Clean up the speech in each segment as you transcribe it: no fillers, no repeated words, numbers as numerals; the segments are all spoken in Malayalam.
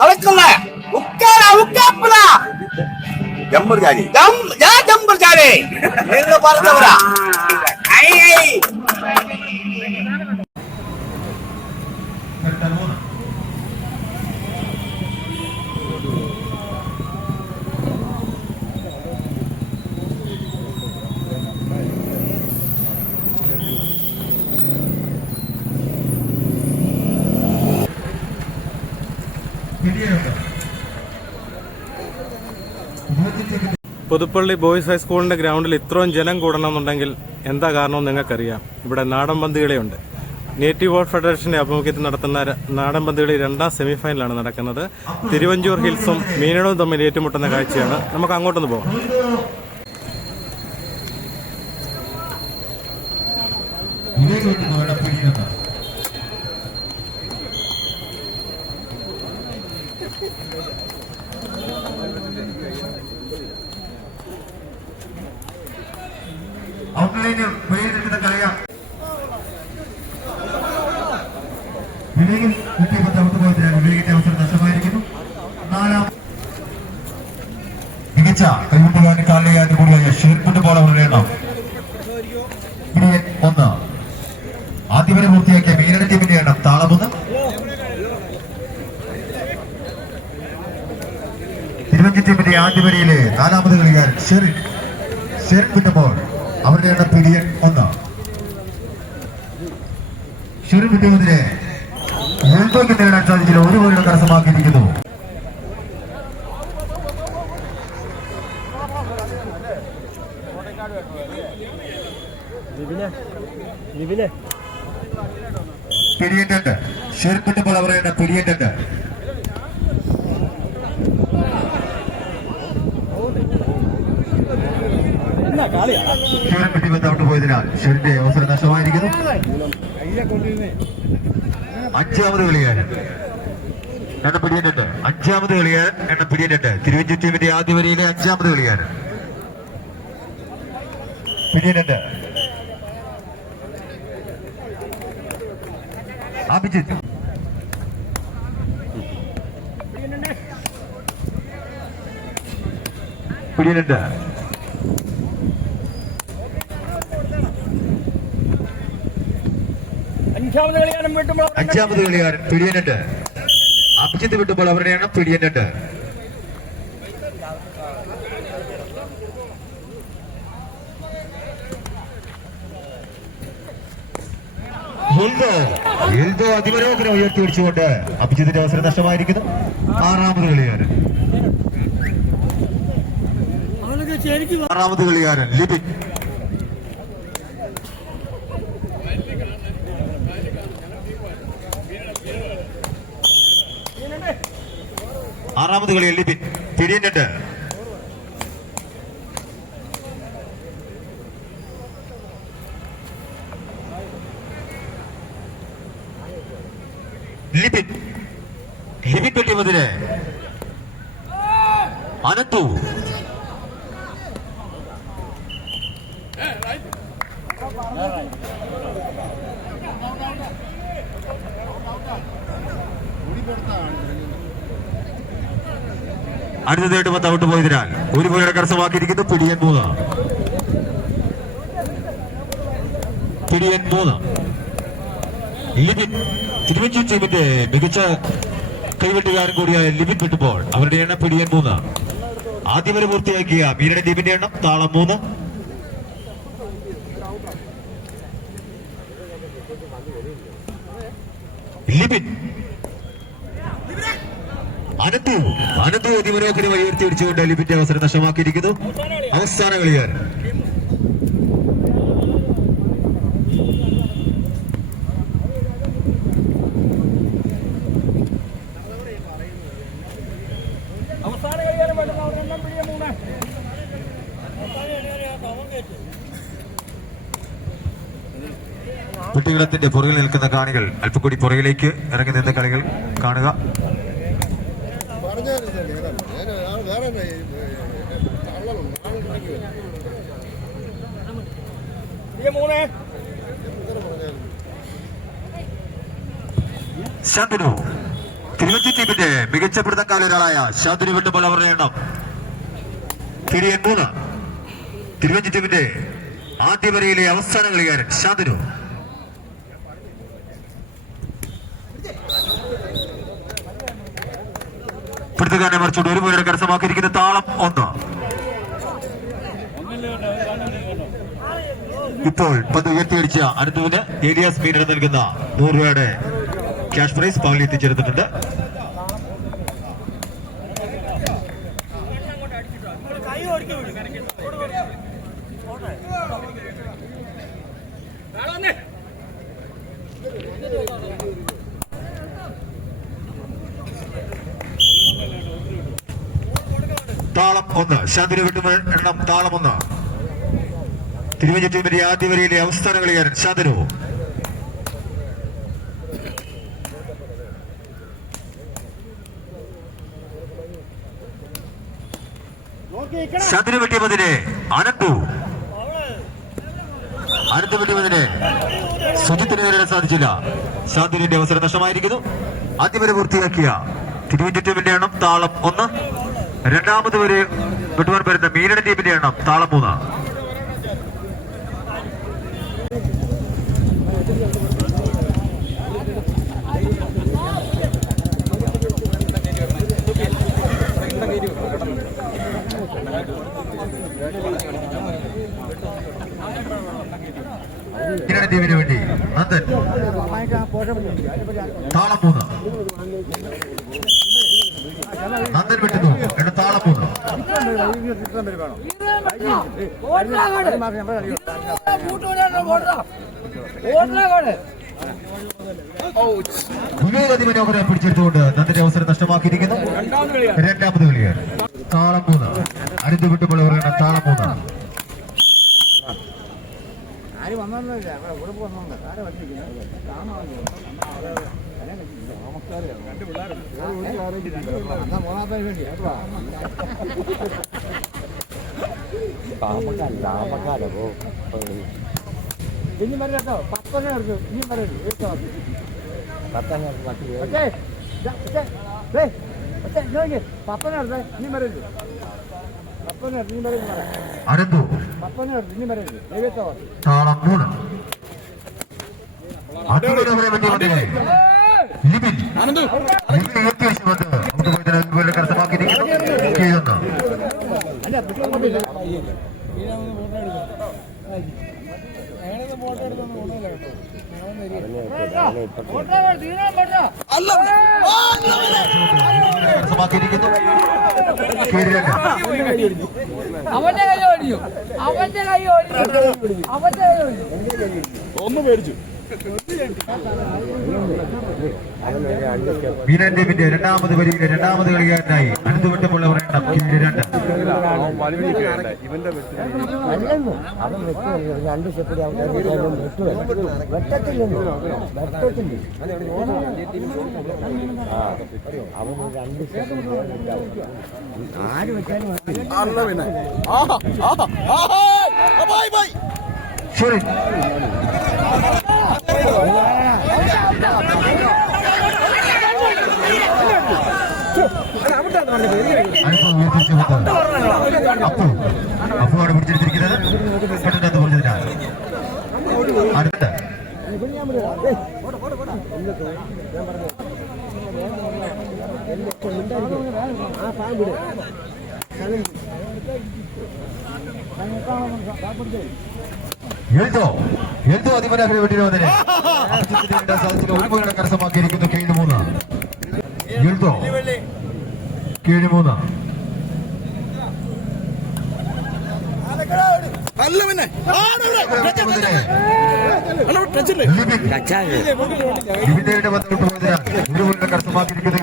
നടക്കുന്ന ജമ്പർജാരി ഞാൻ ജമ്പർജാരി എന്ന് പറഞ്ഞവരാ. പുതുപ്പള്ളി ബോയ്സ് ഹൈസ്കൂളിൻ്റെ ഗ്രൗണ്ടിൽ ഇത്രയും ജനം കൂടണമെന്നുണ്ടെങ്കിൽ എന്താ കാരണമെന്ന് നിങ്ങൾക്കറിയാം. ഇവിടെ നാടൻ പന്തുകളിയുണ്ട്. നേറ്റീവ് വോൾ ഫെഡറേഷന്റെ ആഭിമുഖ്യത്തിൽ നടത്തുന്ന നാടൻ പന്തുകളി 2ാം സെമിഫൈനലാണ് നടക്കുന്നത്. തിരുവഞ്ചൂർ ഹിൽസും മീനടവും തമ്മിൽ ഏറ്റുമുട്ടുന്ന കാഴ്ചയാണ്. നമുക്ക് അങ്ങോട്ടൊന്ന് പോകാം. ഔട്ട്ലൈനിൽ വെളിയിൽ നിൽക്കുന്ന കളിയാ വിവേകിൽ വിവേകിന്റെ അവസരം നഷ്ടമായിരിക്കുന്നു. മികച്ച കൈവിട്ടുകാരന് കാലിയായിട്ട് കൂടിയായ ഷെയർക്കുണ്ട് ബോൾ അവരുടെ എണ്ണം 1. ആദ്യമേ പൂർത്തിയാക്കിയ മീനട ടീമിന്റെ എണ്ണം താളമൊന്ന്. തിരുവഞ്ചി ടീമിന്റെ ആദ്യവരിയിലെ 4ാമത് കളിക്കാരൻ ഷെറിൻ വിട്ടുമ്പോൾ അവരുടെ എണ്ണം പിടിയൻ 1. ഷെറിൻ വിട്ടുന്നതിനെ എൽബോയ്ക്ക് നേടാൻ സാധിച്ചില്ല. 1 ഗോളുകൾ കരസ്ഥമാക്കിയിരിക്കുന്നു. പിടിയേറ്റുണ്ട്. ഷെറിൻ വിട്ടുമ്പോൾ അവരുടെ എണ്ണം പിടിയേറ്റുണ്ട്. ഷെറിൻ വിട്ടി ബന്ധപ്പെട്ട് പോയതിനാൽ ഷെറിന്റെ അവസരം നഷ്ടമായിരിക്കുന്നു. 5ാമത് കളിക്കാരൻ എണ്ണം പിടിയേറ്റുണ്ട്. 5ാമത് കളിക്കാരൻ എണ്ണം പിടിയേറ്റുണ്ട്. തിരുവഞ്ചൂർ ടീമിന്റെ ആദ്യ വരിയിലെ 5ാമത് കളിക്കാരൻ പിടിയേറ്റുണ്ട്. അഭിജിത്ത് പിടിയേറ്റുണ്ട്. 5ാമത് കളിക്കാരൻ പിടിയനുണ്ട്. അഭിജിത്ത് വിട്ടുമ്പോൾ അവരുടെ എണ്ണം പിടിയനുണ്ട്. എൽദോ അതിമനോഹരം ഉയർത്തി പിടിച്ചുകൊണ്ട് അഭിജിത്തിന്റെ അവസരം നഷ്ടമായിരിക്കുന്നു. 6ാമത് കളിക്കാരൻ 6ാമത് കളിക്കാരൻ ലിബിൻ 6ാമത് കളിയിൽ ലിബിൻ പിടിയുന്നുണ്ട്. ലിബിൻ പറ്റിയതിന് അനന്തു അടുത്തതായിട്ട് 10 ഔട്ട് പോയതിനാൽ 1 ഗോൾ കരസ്ഥമാക്കിയിരിക്കുന്നു. പിടിയൻ 3. ലിബിൻ തിരുവഞ്ചൂർ ടീമിന്റെ മികച്ച കൈവെട്ടുകാരൻ കൂടിയായ ലിബിൻ വിട്ടുമ്പോൾ അവരുടെ എണ്ണം പിടിയൻ 3. ആദ്യം വരെ പൂർത്തിയാക്കിയ മീനട ടീമിന്റെ എണ്ണം താളം 3. ലിബിൻ അനന്തു അതിമനോഹരമായി ഉയർത്തി പിടിച്ചുകൊണ്ട് ലിബിന്റെ അവസരം നഷ്ടമാക്കിയിരിക്കുന്നു. അവസാന കളിക്കാരൻ കുട്ടികളത്തിന്റെ പുറകിൽ നിൽക്കുന്ന കാണികൾ അല്പക്കൂടി പുറകിലേക്ക് ഇറങ്ങി നിന്ന് കളികൾ കാണുക. ശാന്തനു തിരുവഞ്ചി ടീമിന്റെ മികച്ച പിടുത്തക്കാരൊരാളായ ഷാദിന് വിട്ടുമ്പോൾ അവരുടെ എണ്ണം കിരിയൻ 3. തിരുവഞ്ചി ടീമിന്റെ ആദ്യ വരയിലെ അവസാന കളിക്കാരൻ ഷാദിനു. പിടുത്തക്കാരനെ മറിച്ചുകൊണ്ട് ഒരു പോയിന്റ് കരസ്ഥമാക്കിയിരിക്കുന്ന താളം 1. ഇപ്പോൾ പന്ത് ഉയർത്തിയടിച്ച അനന്തുവിന് ഏലിയാസ് മീനർ നൽകുന്ന 100 രൂപയുടെ ക്യാഷ് പ്രൈസ് പവലിൽ എത്തിച്ചേർത്തിട്ടുണ്ട്. താളം 1. ശാന്തിന് വിട്ടുമ്പോൾ എണ്ണം താളം 1. തിരുവഞ്ചി ടീമിന്റെ ആദ്യ വരയിലെ അവസാന കളിക്കാരൻ ശാന്തനു. ശാന്തനു വെട്ടിയതിനെ അനന്തു വെട്ടിയതിനെ സുജിത്തിന് നേരിടാൻ സാധിച്ചില്ല. ശാന്തനുവിന്റെ അവസരം നഷ്ടമായിരിക്കുന്നു. ആദ്യ വരെ പൂർത്തിയാക്കിയ തിരുവഞ്ചി ടീമിന്റെ എണ്ണം താളം 1. രണ്ടാമത് വരെ വെട്ടുവാൻ വരുന്ന മീനയുടെ ടീമിന്റെ എണ്ണം താളം 3. മീനയുടെ ടീമിന് വേണ്ടി നന്ദൻ താളം 3. നന്ദൻ വെട്ടുന്നു എണ്ണം താളം 3. വിവേക് അതിമനോഹരെ പിടിച്ചെടുത്തുകൊണ്ട് നന്ദന്റെ അവസരം നഷ്ടമാക്കിയിരിക്കുന്നു. രണ്ടാമത് കളിയാണ് താളം 3. അനന്ത് വിട്ടുമ്പോൾ പറയുന്ന താളം 3. ഇനി വരട്ടോ 10 ഇനി വരരുത് അനന്തു താളം 3. അതിമനോഹരെ വെട്ടി വന്നില്ലേ ലിബിൻ കരസ്ഥമാക്കിയിരിക്കുന്നു. അവന്റെ കൈ ഓടിച്ചു ഒന്ന് പേടിച്ചു. മീനൻ ടീമിന്റെ രണ്ടാമത് വരിയിലെ രണ്ടാമത് കളിക്കാരനായി അനന്ത് വിട്ടുമ്പോൾ അവർ എണ്ണം 2. ആര് വെച്ചാലും ശരി അപ്പുവാണ് പിടിച്ചെടുത്തിരിക്കുന്നത്. പെട്ടെന്ന് പറഞ്ഞതിനാണ് അടുത്ത എഴുതോ അതിമനോഹര വെട്ടിരുന്നതിന് സാധിച്ചില്ല. ഒരു പോയിന്റ് കരസ്ഥമാക്കിയിരിക്കുന്നു. കീഴ് 3. എഴുതോ കീഴ് 3. ലിബിന്റെ ബന്ധപ്പെട്ട് പോയതിനാൽ ഒരു പോയിന്റ് കരസ്ഥമാക്കിയിരിക്കുന്നു.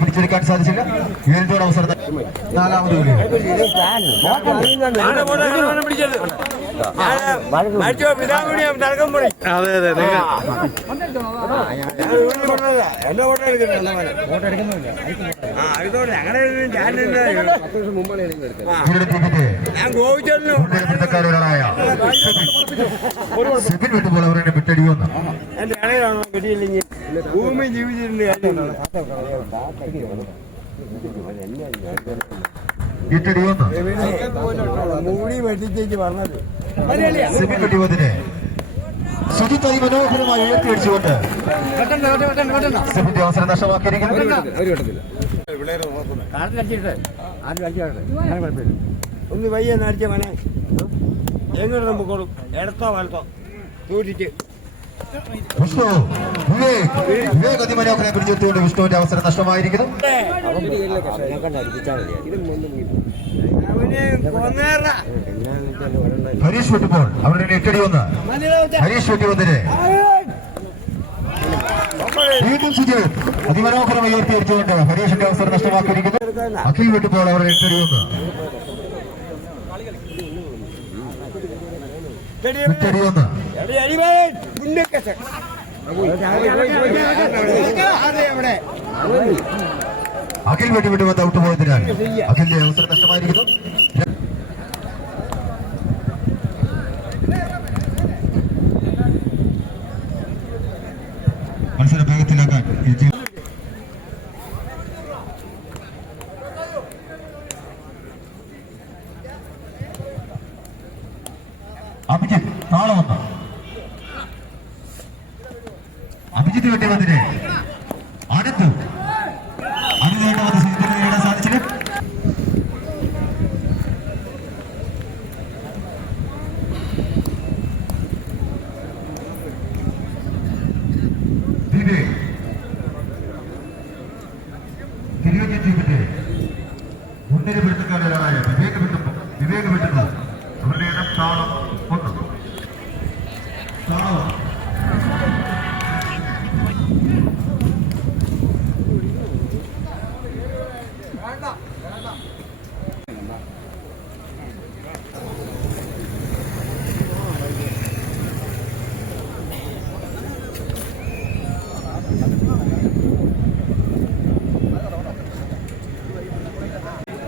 പിടിച്ചെടുക്കാൻ സാധിച്ചില്ല. 7 അവസരം. 4ാമത് കളി അതെ അതെ മുൻനിരക്കാരൊരാളായ സെബിൻ വിട്ടുമ്പോൾ അവരെ വിട്ടടിയുന്നു. എന്റെ ഇളയിലാണോ കിട്ടിയില്ലെങ്കിൽ ഭൂമി ജീവിച്ചിട്ടുണ്ട്. വിട്ടടിയുന്നു. മൂടി വെട്ടിച്ചേക്ക് പറഞ്ഞത് സെബിൻ വെട്ടിവതിനെ സുജിത്ത് അതിമനോഹരമായി ഉയർത്തിയടിച്ചുകൊണ്ട് സെബിന്റെ അവസരം നഷ്ടമാക്കിയിരിക്കുന്നു. ഒന്ന് വയ്യ നടിച്ച മനെ എങ്ങനെ നമുക്ക് ഇടത്തോ വലത്തോ തൂറ്റിച്ച് വിഷ്ണു വിവേക് അതിമനോഹരനെ പിടിച്ചെടുത്തുകൊണ്ട് വിഷ്ണുവിന്റെ അവസരം നഷ്ടമായിരിക്കുന്നു. ഹരീഷ് വെട്ടുമ്പോൾ അവരുടെ ഇട്ടടിയൊന്ന് ഹരീഷ് വെട്ടിവന്നിനെ വീണ്ടും സുജിത് അതിമനോഹരമായി ഉയർത്തിയടിച്ചുകൊണ്ട് ഹരീഷിന്റെ അവസരം നഷ്ടമാക്കിയിരിക്കുന്നു. അഖിൽ വെട്ടുമ്പോൾ അവരുടെ ഇട്ടടിയൊന്ന് ഇട്ടടിയൊന്ന് അഖിൽ വെട്ടി വന്ന് ഔട്ട് പോയതിനാൽ അഖിലിന്റെ അവസരം നഷ്ടമായിരിക്കുന്നു. മത്സരം വേഗത്തിലാക്കാൻ അഭിജിത്ത് നാളെ വന്നു. അഭിജിത്ത് വേണ്ടി വന്നിട്ട് അടുത്തു അതിനുവേണ്ടി വന്ന് സുജിത്തിന് നേടാൻ സാധിച്ചില്ല. വിവേക് തിരികെ ടീമിന്റെ മുൻനിരപ്പെടുത്തക്കാരനായ വിവേക് വിട്ടുന്നു. അവരുടെ ഇടം താളം ഒന്ന് താളം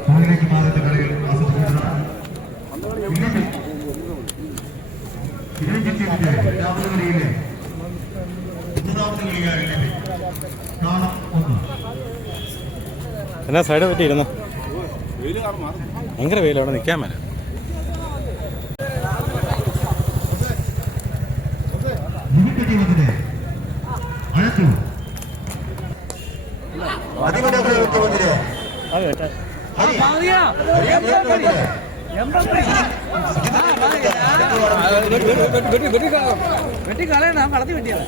മുന്നിലേക്ക് മാറുന്ന കളികൾ ആസ്വദിക്കുന്നതാണ്. രണ്ടാമത് കളിയിലെ മൂന്നാമത് കളിക്കാരില്ലേ താളം ഒന്ന്. എന്നാ സൈഡ് പറ്റിയിരുന്നു ഭയങ്കര വെയിൽ അവിടെ നിൽക്കാൻ മേല. വെട്ടിക്കളയണ കളത്തി വെട്ടിയാണ്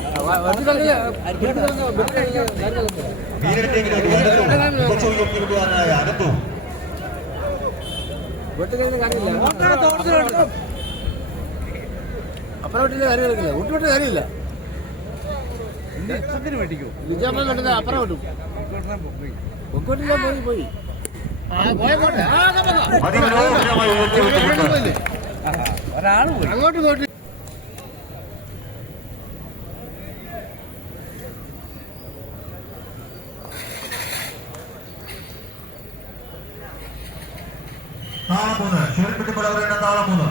വെട്ടുകഴിഞ്ഞ കാര്യമില്ല. അപ്പുറം വെട്ടിന്റെ കാര്യം കളിക്കില്ല. ഊട്ടുവിട്ട് കാര്യമില്ല. വെട്ടിക്കും വിജയമ്മ കണ്ടത് അപ്പുറം വിട്ടും ഒക്കോട്ടില്ല പോയി ഒരാള് പോയി അങ്ങോട്ട് പോയിട്ട് താളം മൂന്ന് ക്ഷണിപ്പിക്കുമ്പോൾ അവരുടെ താളം മൂന്ന്.